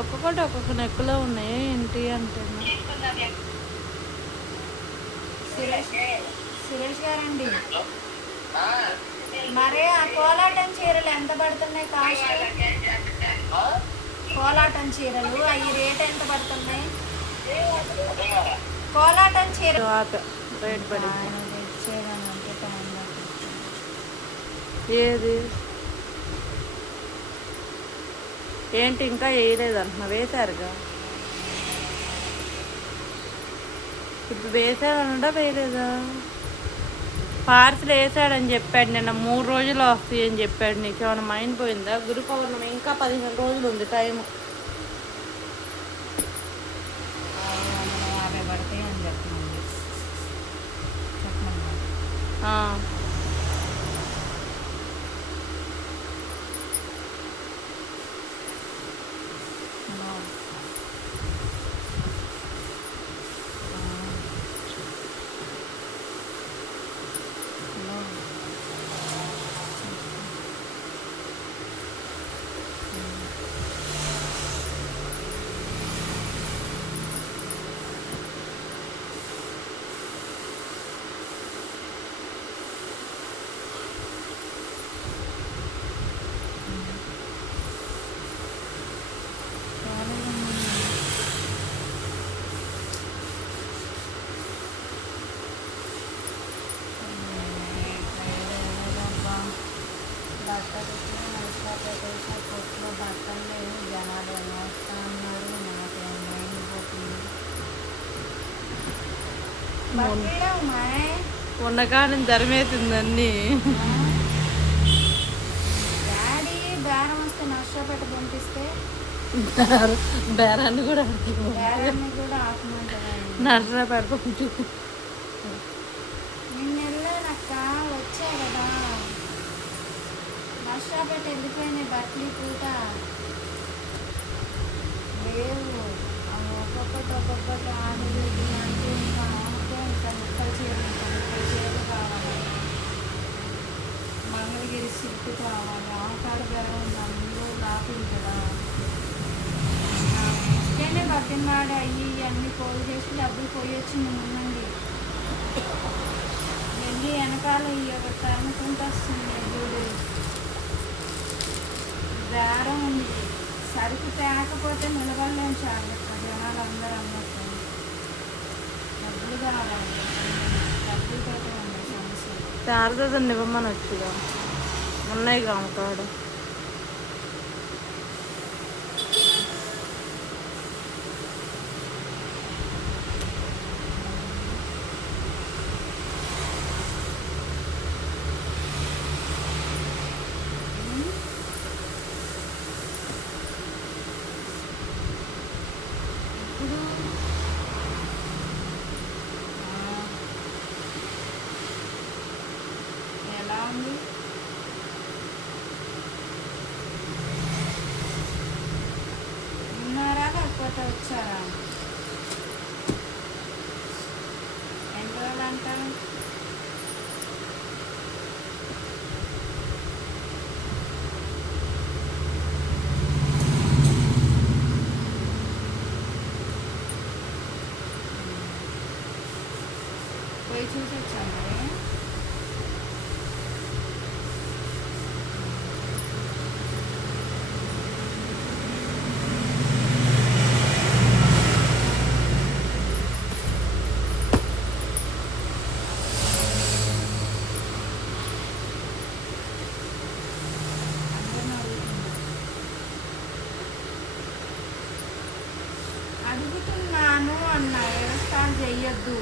ఒక్కొక్కటి ఒక్కొక్క నెక్కులో ఉన్నాయి. ఏంటి అంటున్నా. సురేష్ గారండి, మరి ఆ కోలాటం చీరలు ఎంత పడుతున్నాయి కాస్ట్? కోలాటం చీరలు అవి రేట్ ఎంత పడుతున్నాయి? కోలాటం చీర రేట్ పడి అంటే ఏది ఏంటి ఇంకా వేయలేదంటున్నా. వేశారుగా ఇప్పుడు. వేసాడనుండా వేయలేదా? పార్సిల్ వేసాడని చెప్పాడు నిన్న. 3 రోజులు వస్తాయి అని చెప్పాడు. నీకు ఏమైనా మైండ్ పోయిందా? గురు పౌర్ణమి ఇంకా 15 రోజులు ఉంది టైము. 50 పడతాయి అని చెప్పండి. కొట్లో బట్టలు లేవు, జనాలు ఏమో వస్తా ఉన్నారు. నాకేం మైండ్ పోతుంది. ఉన్నకాలం ధరమేసింది అన్నీ. డాడీ బేరం వస్తే నష్టపెట్టి పంపిస్తే బేరాన్ని కూడా ఆపమంటారా? నష్టపెట్టి పంపి. నిన్న వెళ్ళానక్క, వచ్చా కదా. నష్టపెట్టి వెళ్ళిపోయినాయి బట్టలు పూట లేవు. ఒక్కొక్కటి ఆడలు అంటే ఇంకా ముక్కలు చీరలు కావాలి. మంగళగిరి సిల్క్ కావాలి. ఆకాడ బెర ఉంది, అందులో లాపింది కదా. ఇస్తేనే బతిన్నాడు. అన్నీ పోయి చేసి డబ్బులు పోయొచ్చి మేము ఉండండి. వెళ్ళి వెనకాల ఒక తరుముకుంటూ వస్తుంది. చూడు బేరం ఉంది. సరుకు తేకపోతే నిలబడలేము. చాలా జనాలు అందరూ అమ్మచ్చు. డబ్బులు కావాలి. డబ్బులతో ఉన్నాయి సమస్యలు. శారదని ఇవ్వమని వచ్చిగా ఉన్నాయి కామకాడ. ఎలా ఉంది? ఉన్నారా లేకపోతే వచ్చారా? ఎన్ని రోజులు అంటారు? పోయి చూసి వచ్చాను మరి. అడుగుతున్నాను అన్న, ఏడుస్తాను చెయ్యొద్దు.